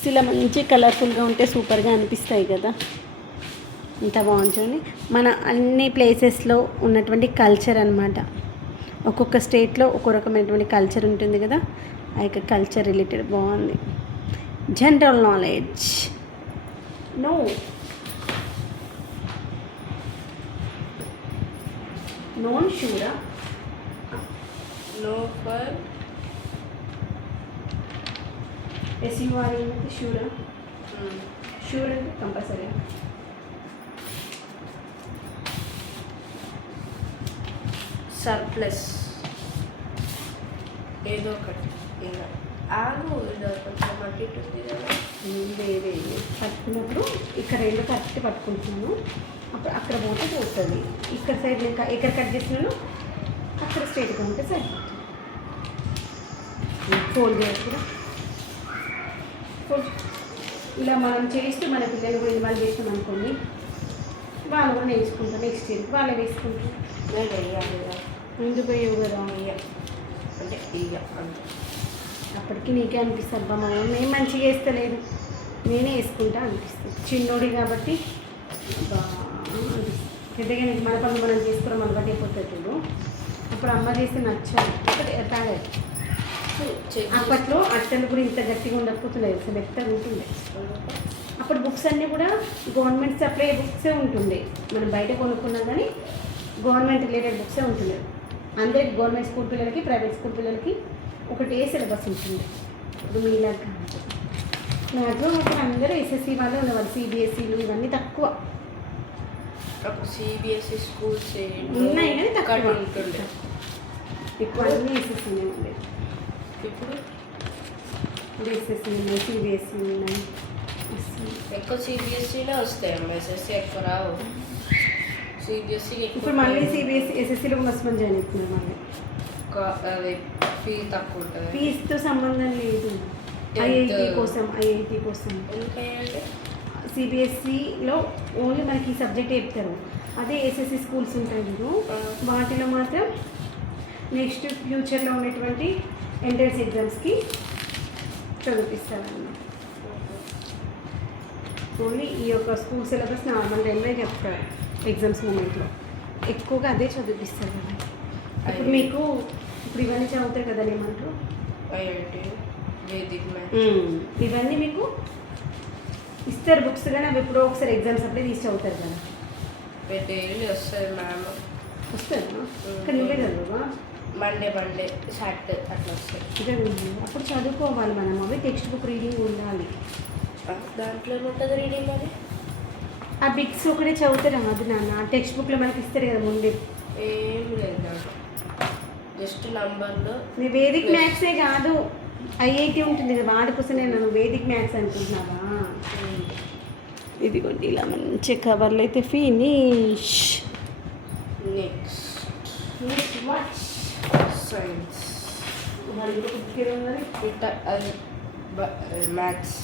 ఇలా మంచి కలర్ఫుల్గా ఉంటే సూపర్గా అనిపిస్తాయి కదా. ఇంత బాగుంటుంది. మన అన్ని ప్లేసెస్లో ఉన్నటువంటి కల్చర్ అనమాట. ఒక్కొక్క స్టేట్లో ఒక్కో రకమైనటువంటి కల్చర్ ఉంటుంది కదా. ఆ యొక్క కల్చర్ రిలేటెడ్ బాగుంది. జనరల్ నాలెడ్జ్ నో నోన్ షూరా No for ఎస్యూఆర్ షూరా షూర్ అంటే కంపల్సరీ. సర్ప్లస్ ఏదో ఒకటి ఇంకా ఆగు ఇది కొంచెం అటు ఇటు ఉంది కదా. వేరే పట్టుకున్నప్పుడు ఇక్కడ రెండు కరెక్ట్ పట్టుకుంటున్నాను. అప్పుడు అక్కడ పోతే పోతుంది. ఇక్కడ సైడ్ ఇంకా ఎక్కడ కట్ చేసినాను అక్కడ స్ట్రైట్గా ఉంటే సరిపోతుంది. ఫోల్డ్ చేయొచ్చు కూడా. ఇలా మనం చేస్తూ మన పిల్లలు కూడా ఇన్వాల్వ్ చేస్తాం అనుకోండి, వాళ్ళు కూడా నేర్చుకుంటారు. నెక్స్ట్ ఇయర్కి వాళ్ళే వేసుకుంటారు. నేను వెయ్యాలి కదా ముందు పోయేవు కదా అంటే ఇక అంటే అప్పటికి నీకే అనిపిస్తుంది, అబ్బా మనం మేము మంచిగా వేస్తలేదు, నేనే వేసుకుంటా అనిపిస్తుంది. చిన్నోడి కాబట్టి అనిపిస్తుంది. పెద్దగా నీకు మన పనులు మనం చేసుకోవడం అలవాటు అయిపోతుంది చూడు. అప్పుడు అమ్మ చేస్తే నచ్చాలి. తాగాలి. అప్పట్లో అట్టలు కూడా ఇంత గట్టిగా ఉండకపోతున్నాయి, అసలు మెత్తగా ఉంటుండే. అప్పుడు బుక్స్ అన్నీ కూడా గవర్నమెంట్ సప్లై బుక్సే ఉంటుండే. మనం బయట కొనుక్కున్నా కానీ గవర్నమెంట్ రిలేటెడ్ బుక్సే ఉంటుండే. అందరికి గవర్నమెంట్ స్కూల్ పిల్లలకి ప్రైవేట్ స్కూల్ పిల్లలకి ఒకటే సిలబస్ ఉంటుంది. ఇప్పుడు మీలాగా మ్యాక్సిమం అప్పుడు అందరూ ఎస్ఎస్సి వాళ్ళే ఉన్నవాళ్ళు. సిబిఎస్ఈలు ఇవన్నీ తక్కువ. అప్పుడు సిబిఎస్ఈ స్కూల్స్ ఉన్నాయి కానీ తక్కువ ఉంటుండే. ఎక్కువ అన్నీ ఎస్ఎస్సీనే ఉండేది. ఇప్పుడు ఎస్ఎస్సీ ఉన్నాయి, సిబిఎస్ఈ ఉన్నాయి. ఎక్కువ సిబిఎస్ఈలో వస్తాయి, ఎస్ఎస్సీ ఎక్కువ రావు. సిబిఎస్ఈ ఇప్పుడు మళ్ళీ సిబిఎస్ఈ ఎస్ఎస్సీలో మస్తు మంది జాయిన్ అవుతున్నారు. మళ్ళీ అది ఫీ తక్కువ ఉంటుంది. ఫీజుతో సంబంధం లేదు. ఐఐటి కోసం ఎందుకంటే సిబిఎస్ఈలో ఓన్లీ మనకి ఈ సబ్జెక్ట్ చెప్తారు. అదే ఎస్ఎస్సి స్కూల్స్ ఉంటాయి మీరు, వాటిలో మాత్రం నెక్స్ట్ ఫ్యూచర్లో ఉన్నటువంటి ఎంట్రన్స్ ఎగ్జామ్స్కి చదివిస్తారన్నమాట. ఓన్లీ ఈ యొక్క స్కూల్ సిలబస్ నార్మల్ టైంలో చెప్తారు. ఎగ్జామ్స్ మూమెంట్లో ఎక్కువగా అదే చదివిస్తారు కదా. ఇప్పుడు మీకు ఇప్పుడు ఇవన్నీ చదువుతారు కదా, ఏమంటారు ఐఐటి వేదిక్ ఇవన్నీ మీకు ఇస్తారు బుక్స్, కానీ అవి ఎప్పుడో ఒకసారి ఎగ్జామ్స్ అప్పుడే తీసి చదువుతారు కదా. డైలీ వస్తుంది మ్యామ్. వస్తుందా? కానీ నువ్వే చదువుగా మండే సాటర్డే అట్లా వస్తాయి. అప్పుడు చదువుకోవాలి మనం. అవి టెక్స్ట్ బుక్ రీడింగ్ ఉండాలి. దాంట్లో ఉంటుంది రీడింగ్. అది ఆ బిట్స్ ఒకటే చదువుతారా? అది నాన్న టెక్స్ట్ బుక్లో మనకి ఇస్తారు కదా ముందే. ఏం లేదు దాంట్లో, జస్ట్ నంబర్లో. నీ వేదిక్ మ్యాథ్సే కాదు, ఐఐటి ఉంటుంది కదా, వాడి కోసం నేను వేదిక్ మ్యాథ్స్ అనుకుంటున్నావా? ఇదిగోండి ఇలా మంచి కవర్లు అయితే ఫినిష్. నెక్స్ట్ సైన్స్ అది అది మ్యాథ్స్